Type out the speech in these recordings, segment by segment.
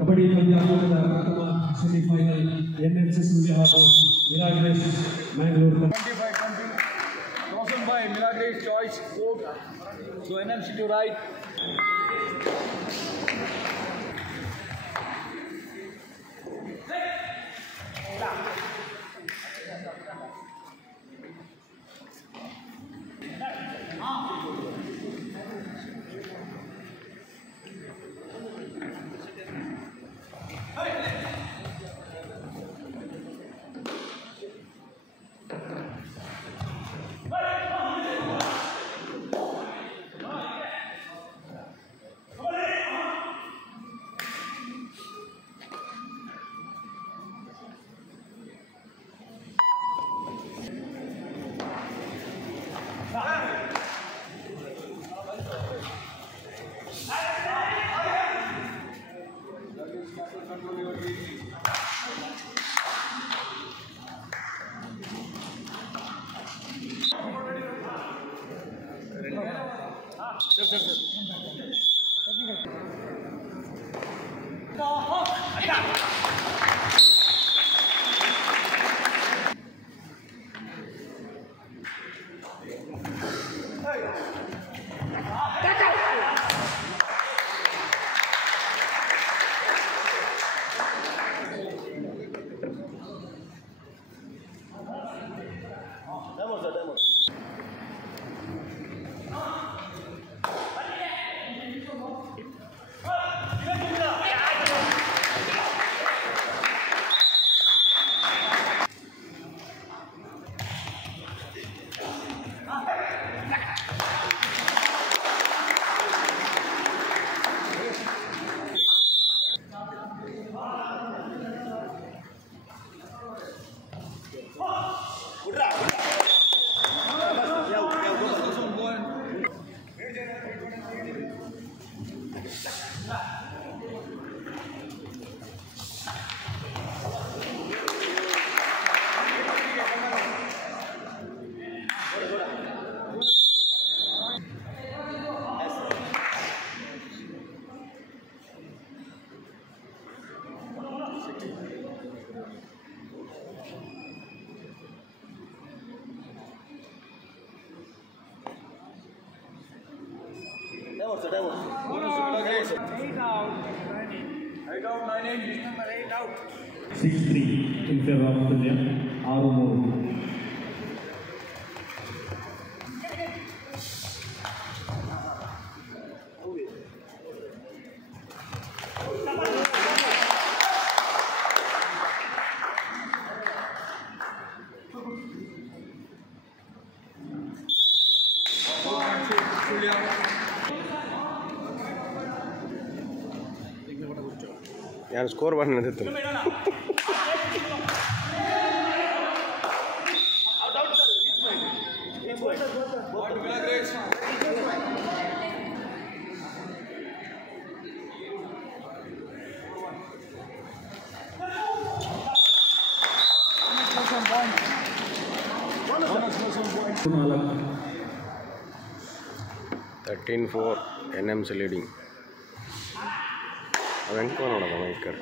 ಕಬಡ್ಡಿ ಪಂದ್ಯಾವಳಿಯ ಪ್ರಥಮ semifinal NNC ಹಾಗೂ ಮಿರಾಗ್ರೇಸ್ Mangalore 25-20 crossing by Milagrace Choice Court. So NMC to right. Milagrace. 8 out, 9-8. Number 8 out. 6-3 in favor of Pulya. 6-3. यार score बढ़ने देते Thirteen 4 NMC leading. Venko ನೋಡೋಣ ಮೈಕರ್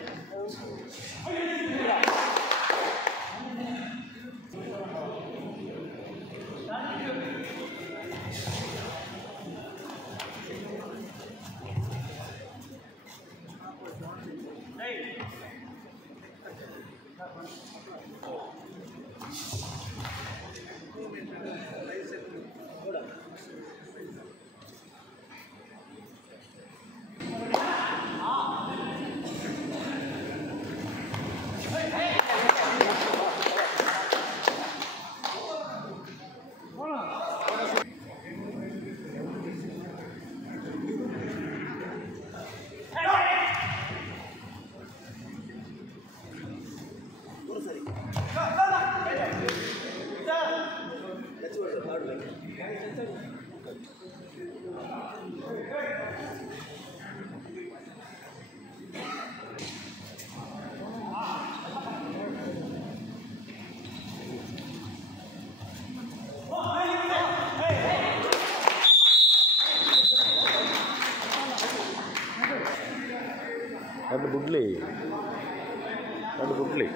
Red Budley. Red Budley.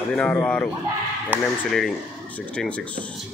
Adinaru Aru. NMC leading 16-6.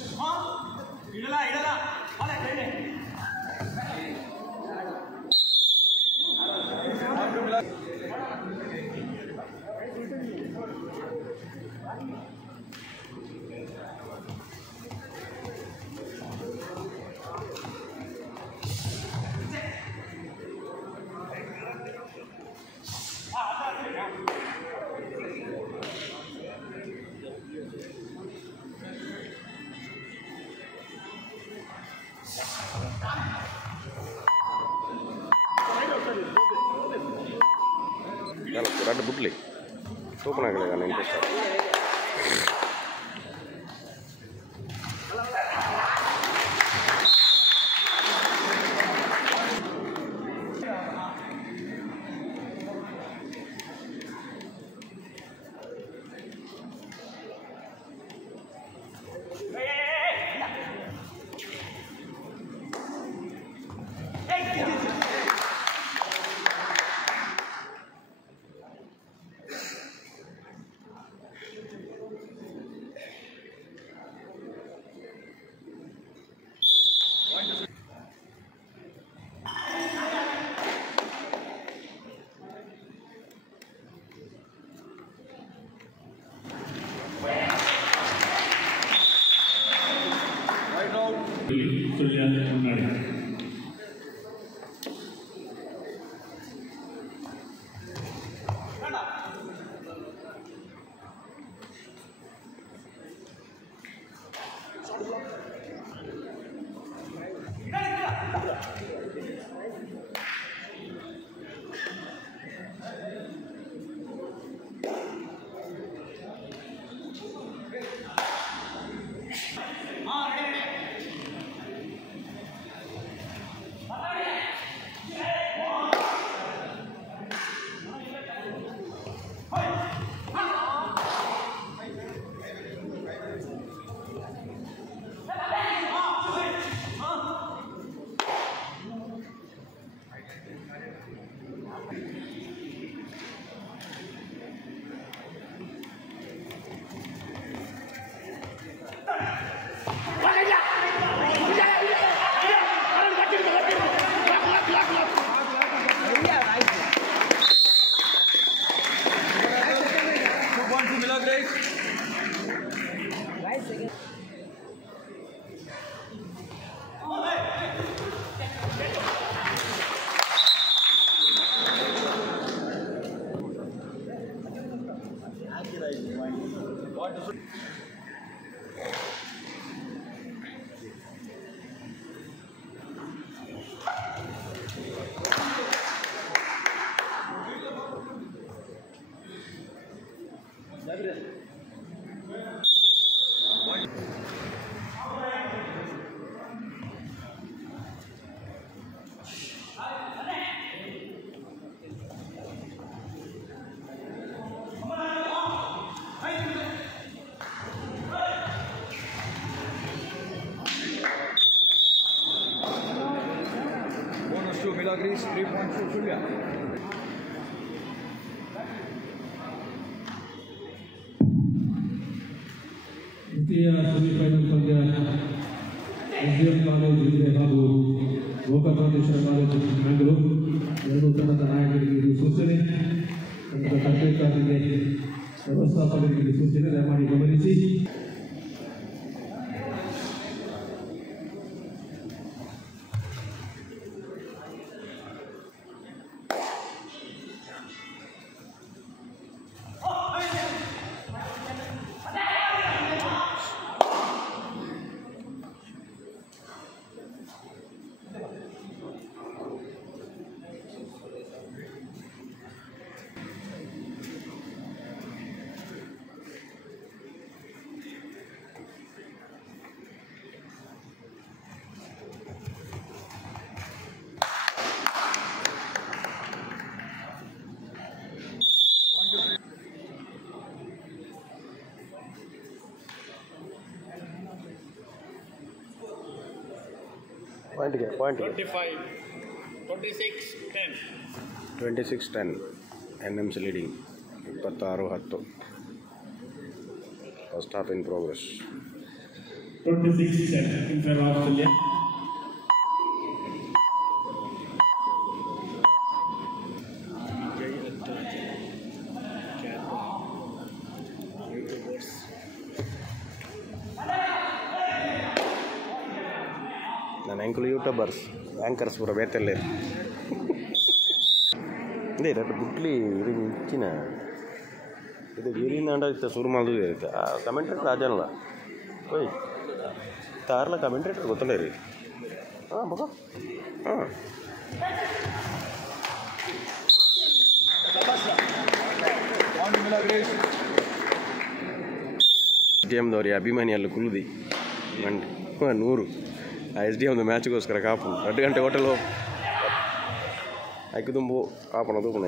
Red Budley. Open again, interest. Milagres, 3 points for Julia. Semifinal ಪಂದ್ಯ SDM college ಹಿಂದೆ ಹಾಗೂ ಗೋಪಾಲೇಶ್ವರ college Bengaluru ಎರಡು ತಂಡದ ನಾಯಕರಿಗೆ ಇದು ಸೂಚನೆ, ತಂಡದ ತರಬೇತುದಾರರಿಗೆ ವ್ಯವಸ್ಥಾಪಕರಿಗೆ ಸೂಚನೆ ದಯಮಾಡಿ ಗಮನಿಸಿ. ಪಾಯಿಂಟ್ಗೆ 25, 26, 10. 26-10 NMC leading 26-10 first half in progress 26-10 in favor of Australia. ನನ್ನ ಎಂಕುಲು ಯೂಟ್ಯೂಬರ್ಸ್ ಆ್ಯಂಕರ್ಸ್ ಪೂರ ಬೇತಲ್ಲೇ ಇದೇ ಎರಡು ಬುಟ್ಲಿ ಇದು ಇಚ್ಚಿನ ಇದು ಗಿರಿನಾಂಡ ಇತ್ತು ಶುರು ಮಾಡಿದ್ವಿ ಇರುತ್ತೆ ಆ ಕಮೆಂಟ್ರೇಟರ್ ರಾಜನಲ್ಲ ಓಯ್ ತಾರಲ್ಲ ಕಮೆಂಟ್ರೇಟರ್ ಗೊತ್ತಲ್ಲ ರೀ ಹಾಂ ಬಗ ಹಾಂ SDMದವ್ರಿ ಅಭಿಮಾನಿಯಲ್ಲ ಕುಲ್ದಿ ಗಂಟೆ 100 ಆ SDMದ ಮ್ಯಾಚ್ಗೋಸ್ಕರ ಕಾಪು 2 ಗಂಟೆ ಹೋಟೆಲ್ ಹೋಗಿ ಆಯ್ಕೆ ತುಂಬು ಆಪಣ ತೂಪಣ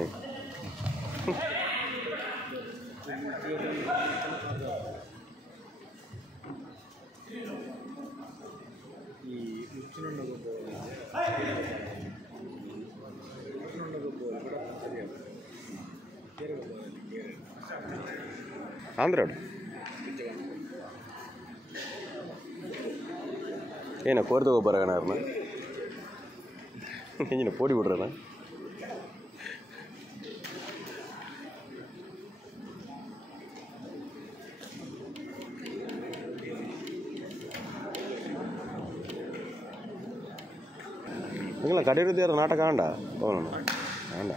ಆಂಧ್ರಾಡು ಏನ ಕೋರ್ದು ಬರಗಣಾರನ ಹೆಂಜಿನ ಪೋಡಿ ಬಿಡ್ರಣ നിങ്ങൾ കടയിൽ നാട്ടൊക്കെ ആണ്ട തോന്നണം വേണ്ട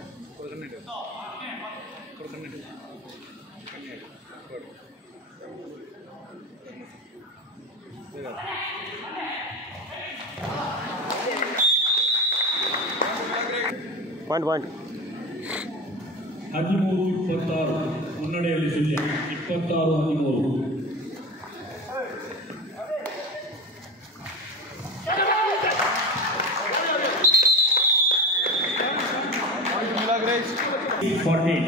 ಪಾಯಿಂಟ್ 13-26 ಮುನ್ನಡೆಯಲ್ಲಿ ಸುಳ್ಯ 26-13 14.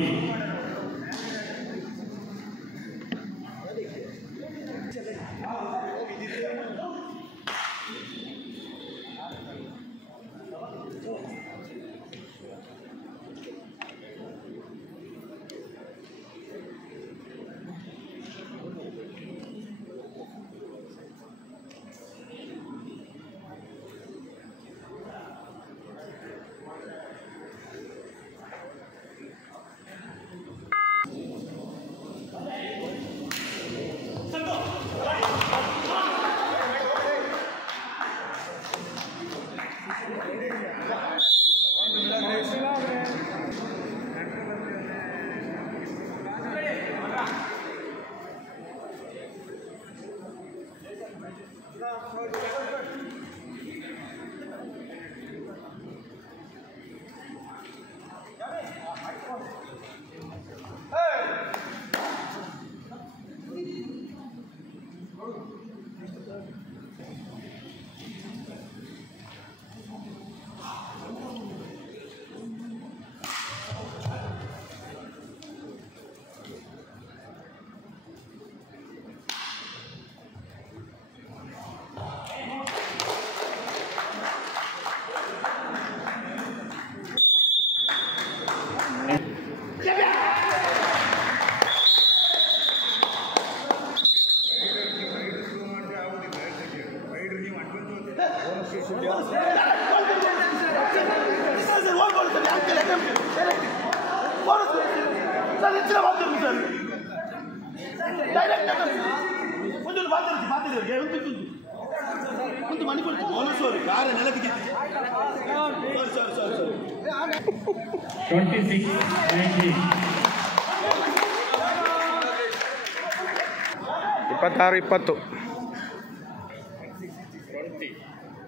Ipat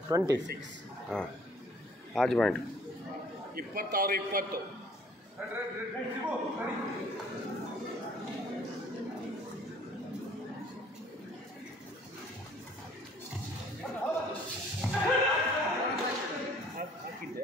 20 हाँ आज पॉइंट 26-20 ಹಾಕಿದ್ದೆ